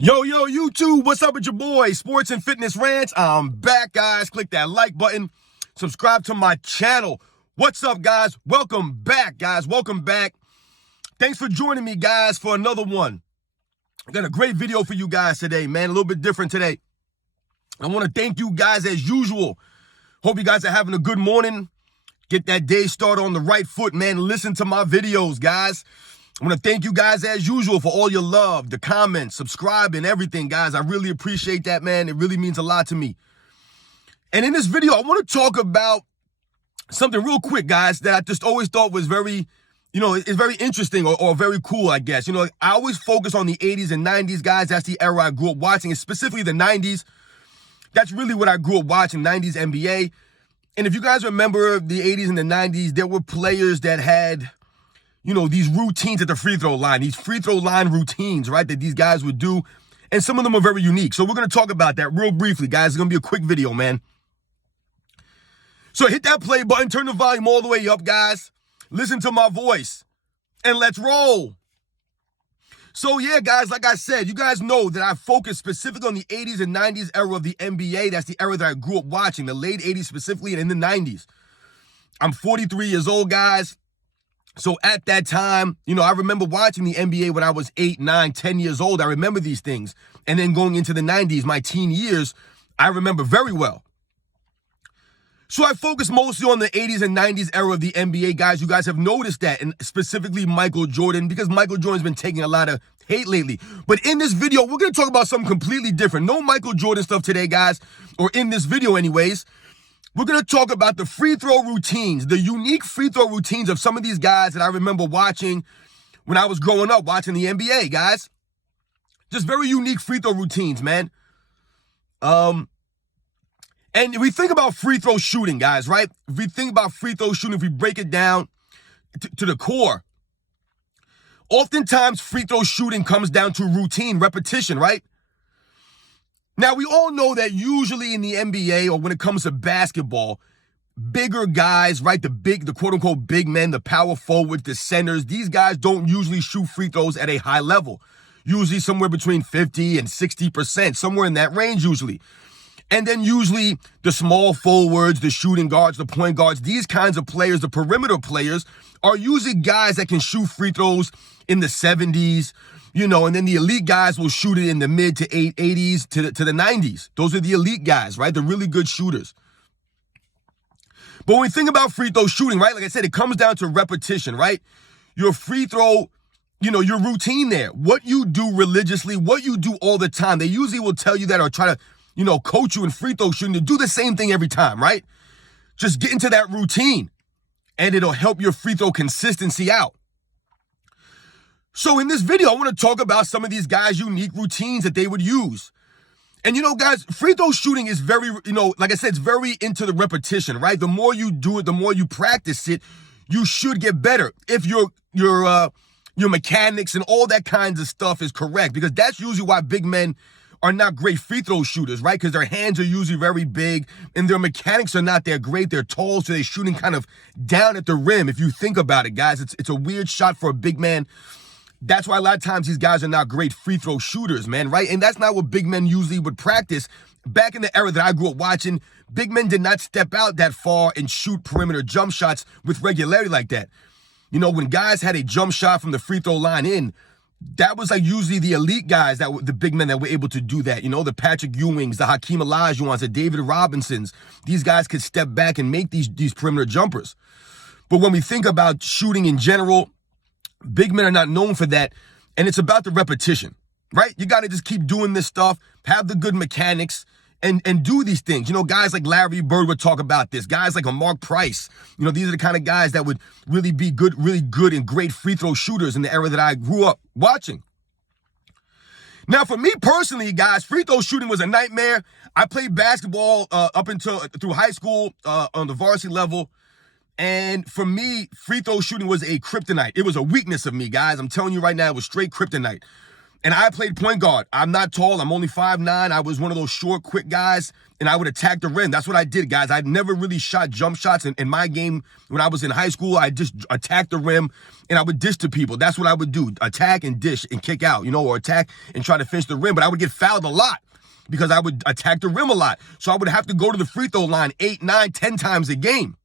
Yo, YouTube, what's up with your boy? Sports and Fitness Rants. I'm back, guys. Click that like button. Subscribe to my channel. What's up, guys? Welcome back, guys. Welcome back. Thanks for joining me, guys, for another one. I got a great video for you guys today, man. A little bit different today. I want to thank you guys as usual. Hope you guys are having a good morning. Get that day started on the right foot, man. Listen to my videos, guys. I want to thank you guys as usual for all your love, the comments, subscribing, everything, guys. I really appreciate that, man. It really means a lot to me. And in this video, I want to talk about something real quick, guys, that I just always thought was very, it's very interesting or very cool, I guess. I always focus on the 80s and 90s, guys. That's the era I grew up watching, and specifically the 90s. That's really what I grew up watching, 90s NBA. And if you guys remember the 80s and the 90s, there were players that had these routines at the free throw line, these free throw line routines, right, that these guys would do. And some of them are very unique. So we're going to talk about that real briefly, guys. It's going to be a quick video, man. So hit that play button, turn the volume all the way up, guys. Listen to my voice, and let's roll. So yeah, guys, like I said, you guys know that I focus specifically on the 80s and 90s era of the NBA. That's the era that I grew up watching, the late 80s specifically and in the 90s. I'm 43 years old, guys. So at that time, I remember watching the NBA when I was 8, 9, 10 years old. I remember these things. And then going into the 90s, my teen years, I remember very well. So I focus mostly on the 80s and 90s era of the NBA, guys. You guys have noticed that, and specifically Michael Jordan, because Michael Jordan's been taking a lot of hate lately. But in this video, we're going to talk about something completely different. No Michael Jordan stuff today, guys, or in this video anyways. We're going to talk about the free throw routines, the unique free throw routines of some of these guys that I remember watching when I was growing up, watching the NBA, guys. Just very unique free throw routines, man. And we think about free throw shooting, guys, right? If we think about free throw shooting, if we break it down to the core, oftentimes free throw shooting comes down to routine, repetition, right? Now, we all know that usually in the NBA or when it comes to basketball, bigger guys, right, the quote-unquote big men, the power forwards, the centers, these guys don't usually shoot free throws at a high level. Usually somewhere between 50 and 60%, somewhere in that range usually. And then usually the small forwards, the shooting guards, the point guards, these kinds of players, the perimeter players, are usually guys that can shoot free throws in the 70s, and then the elite guys will shoot it in the mid to 80s to the 90s. Those are the elite guys, right? The really good shooters. But when we think about free throw shooting, right, like I said, it comes down to repetition, right? Your free throw, your routine there, what you do religiously, what you do all the time. They usually will tell you that or try to, coach you in free throw shooting to do the same thing every time, right? Just get into that routine and it'll help your free throw consistency out. So in this video, I want to talk about some of these guys' unique routines that they would use. And guys, free throw shooting is very, like I said, it's very into the repetition, right? The more you do it, the more you practice it, you should get better. If your mechanics and all that kinds of stuff is correct, because that's usually why big men are not great free throw shooters, right? Because their hands are usually very big and their mechanics are not that great. They're tall, so they're shooting kind of down at the rim. If you think about it, guys, it's a weird shot for a big man. That's why a lot of times these guys are not great free throw shooters, man, right? And that's not what big men usually would practice. Back in the era that I grew up watching, big men did not step out that far and shoot perimeter jump shots with regularity like that. When guys had a jump shot from the free throw line in, that was like usually the elite guys, that were the big men that were able to do that. The Patrick Ewings, the Hakeem Olajuwons, the David Robinsons. These guys could step back and make these perimeter jumpers. But when we think about shooting in general, big men are not known for that, and it's about the repetition, right? You got to just keep doing this stuff, have the good mechanics, and do these things. Guys like Larry Bird would talk about this. Guys like a Mark Price, these are the kind of guys that would really be really good and great free throw shooters in the era that I grew up watching. Now, for me personally, guys, free throw shooting was a nightmare. I played basketball through high school on the varsity level. And for me, free throw shooting was a kryptonite. It was a weakness of me, guys. I'm telling you right now, it was straight kryptonite. And I played point guard. I'm not tall. I'm only 5'9". I was one of those short, quick guys, and I would attack the rim. That's what I did, guys. I never really shot jump shots in my game. When I was in high school, I just attacked the rim, and I would dish to people. That's what I would do, attack and dish and kick out, or attack and try to finish the rim. But I would get fouled a lot because I would attack the rim a lot. So I would have to go to the free throw line 8, 9, 10 times a game.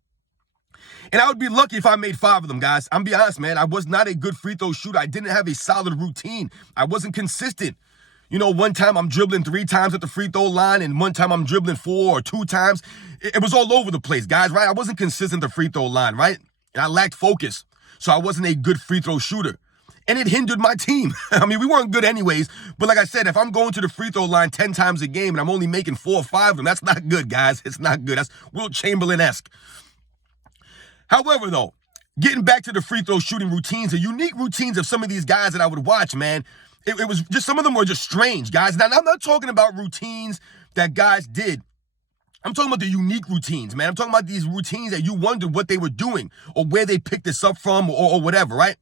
And I would be lucky if I made 5 of them, guys. I'm be honest, man. I was not a good free throw shooter. I didn't have a solid routine. I wasn't consistent. One time I'm dribbling 3 times at the free throw line, and one time I'm dribbling 4 or 2 times. It was all over the place, guys, right? I wasn't consistent at the free throw line, right? And I lacked focus. So I wasn't a good free throw shooter. And it hindered my team. I mean, we weren't good anyways. But like I said, if I'm going to the free throw line 10 times a game and I'm only making 4 or 5 of them, that's not good, guys. It's not good. That's Wilt Chamberlain-esque. However, though, getting back to the free throw shooting routines, the unique routines of some of these guys that I would watch, man, it was just, some of them were just strange, guys. Now, I'm not talking about routines that guys did. I'm talking about the unique routines, man. I'm talking about these routines that you wondered what they were doing or where they picked this up from or whatever, right?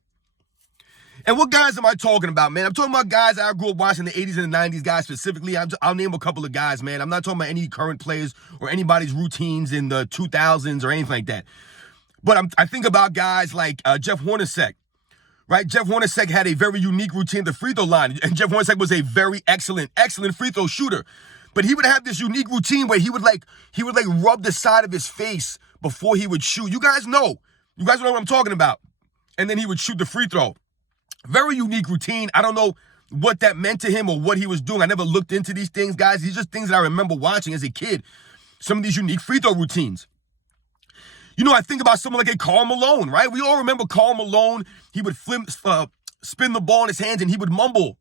And what guys am I talking about, man? I'm talking about guys I grew up watching the 80s and the 90s, guys specifically. I'll name a couple of guys, man. I'm not talking about any current players or anybody's routines in the 2000s or anything like that. But I think about guys like Jeff Hornacek, right? Jeff Hornacek had a very unique routine at the free throw line. And Jeff Hornacek was a very excellent free throw shooter. But he would have this unique routine where he would rub the side of his face before he would shoot. You guys know what I'm talking about. And then he would shoot the free throw. Very unique routine. I don't know what that meant to him or what he was doing. I never looked into these things, guys. These are just things that I remember watching as a kid. Some of these unique free throw routines. I think about someone like a Karl Malone, right? We all remember Karl Malone. He would spin the ball in his hands and he would mumble.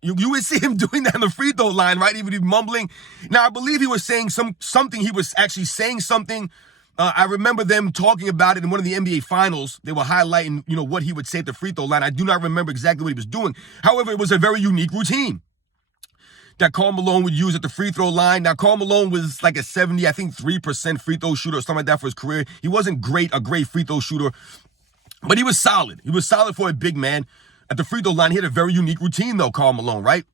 You would see him doing that on the free throw line, right? He would be mumbling. Now, I believe he was saying something. He was actually saying something. I remember them talking about it in one of the NBA finals. They were highlighting, what he would say at the free throw line. I do not remember exactly what he was doing. However, it was a very unique routine that Karl Malone would use at the free throw line. Now, Karl Malone was like a 3% free throw shooter or something like that for his career. He wasn't a great free throw shooter, but he was solid. He was solid for a big man. At the free throw line, he had a very unique routine, though, Karl Malone, right?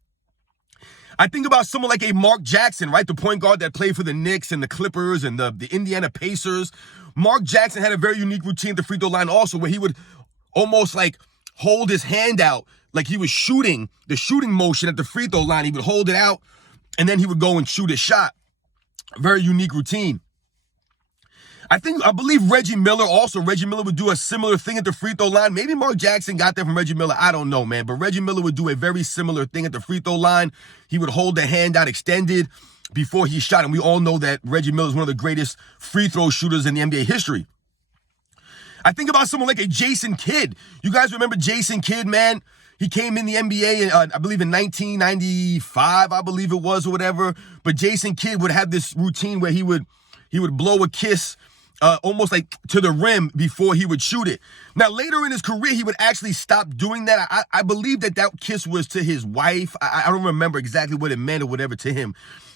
I think about someone like a Mark Jackson, right? The point guard that played for the Knicks and the Clippers and the Indiana Pacers. Mark Jackson had a very unique routine at the free throw line also, where he would almost like hold his hand out like he was shooting, the shooting motion at the free throw line. He would hold it out, and then he would go and shoot a shot. Very unique routine. I believe Reggie Miller would do a similar thing at the free throw line. Maybe Mark Jackson got that from Reggie Miller. I don't know, man. But Reggie Miller would do a very similar thing at the free throw line. He would hold the hand out extended before he shot. And we all know that Reggie Miller is one of the greatest free throw shooters in the NBA history. I think about someone like a Jason Kidd. You guys remember Jason Kidd, man? He came in the NBA, I believe in 1995, I believe it was, or whatever. But Jason Kidd would have this routine where he would blow a kiss almost like to the rim before he would shoot it. Now, later in his career, he would actually stop doing that. I believe that kiss was to his wife. I don't remember exactly what it meant or whatever to him.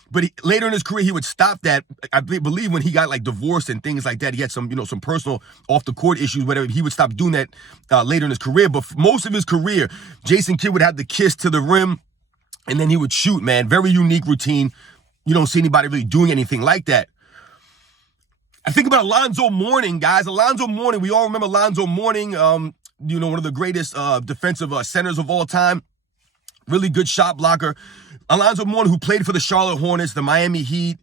But later in his career, he would stop that. I believe when he got like divorced and things like that, he had some personal off the court issues, whatever. He would stop doing that later in his career. But for most of his career, Jason Kidd would have the kiss to the rim and then he would shoot, man. Very unique routine. You don't see anybody really doing anything like that. I think about Alonzo Mourning, guys. Alonzo Mourning, we all remember Alonzo Mourning, one of the greatest defensive centers of all time. Really good shot blocker. Alonzo Mourning, who played for the Charlotte Hornets, the Miami Heat,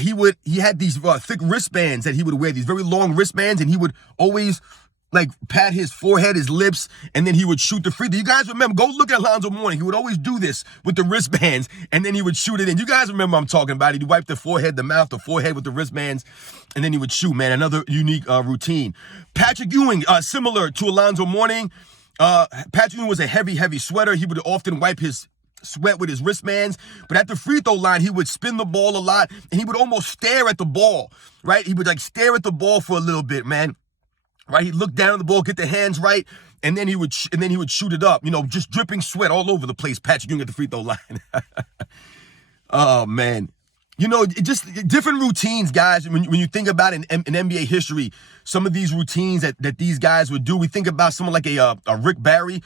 he had these thick wristbands that he would wear, these very long wristbands, and he would always like pat his forehead, his lips, and then he would shoot the free throw. You guys remember, go look at Alonzo Mourning. He would always do this with the wristbands, and then he would shoot it in. You guys remember what I'm talking about. He'd wipe the forehead, the mouth, the forehead with the wristbands, and then he would shoot, man. Another unique routine. Patrick Ewing, similar to Alonzo Mourning. Patrick Ewing was a heavy sweater. He would often wipe his sweat with his wristbands, but at the free throw line, he would spin the ball a lot, and he would almost stare at the ball, right? He would like stare at the ball for a little bit, man. Right, he'd look down at the ball, get the hands right, and then he would shoot it up. Just dripping sweat all over the place. Patrick Ewing at the free throw line. Oh man, just different routines, guys. When you think about in NBA history, some of these routines that these guys would do. We think about someone like a Rick Barry.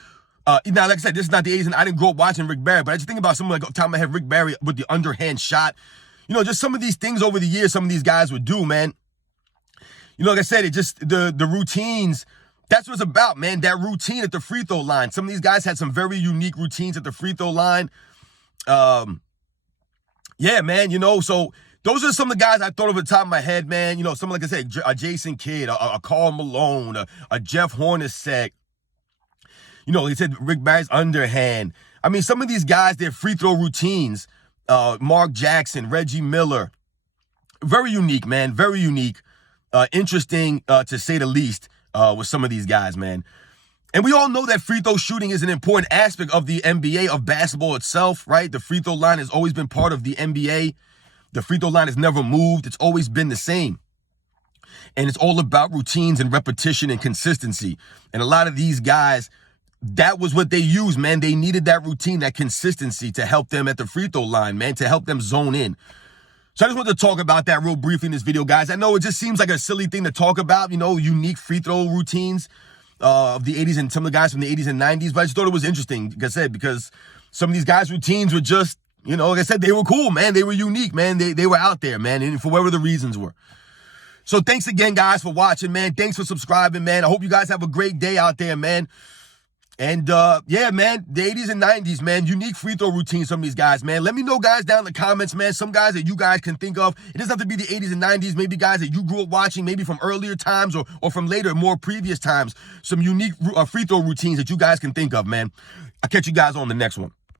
Now, like I said, this is not the 80s, and I didn't grow up watching Rick Barry, but I just think about someone like off the top of my head, Rick Barry with the underhand shot. Just some of these things over the years, some of these guys would do, man. Like I said, it just, the routines, that's what it's about, man. That routine at the free throw line. Some of these guys had some very unique routines at the free throw line. Yeah, man, so those are some of the guys I thought of at the top of my head, man. Someone like I said, a Jason Kidd, a Karl Malone, a Jeff Hornacek. They said Rick Barry's underhand. I mean, some of these guys, their free throw routines, Mark Jackson, Reggie Miller, very unique, man, very unique. Interesting, to say the least, with some of these guys, man. And we all know that free throw shooting is an important aspect of the NBA, of basketball itself, right? The free throw line has always been part of the NBA. The free throw line has never moved. It's always been the same. And it's all about routines and repetition and consistency. And a lot of these guys, that was what they used, man. They needed that routine, that consistency to help them at the free throw line, man, to help them zone in. So I just wanted to talk about that real briefly in this video, guys. I know it just seems like a silly thing to talk about, unique free throw routines of the 80s and some of the guys from the 80s and 90s. But I just thought it was interesting, like I said, because some of these guys' routines were just, like I said, they were cool, man. They were unique, man. They were out there, man, and for whatever the reasons were. So thanks again, guys, for watching, man. Thanks for subscribing, man. I hope you guys have a great day out there, man. And, yeah, man, the 80s and 90s, man, unique free throw routines, some of these guys, man. Let me know, guys, down in the comments, man, some guys that you guys can think of. It doesn't have to be the 80s and 90s, maybe guys that you grew up watching, maybe from earlier times or from later, more previous times. Some unique free throw routines that you guys can think of, man. I'll catch you guys on the next one.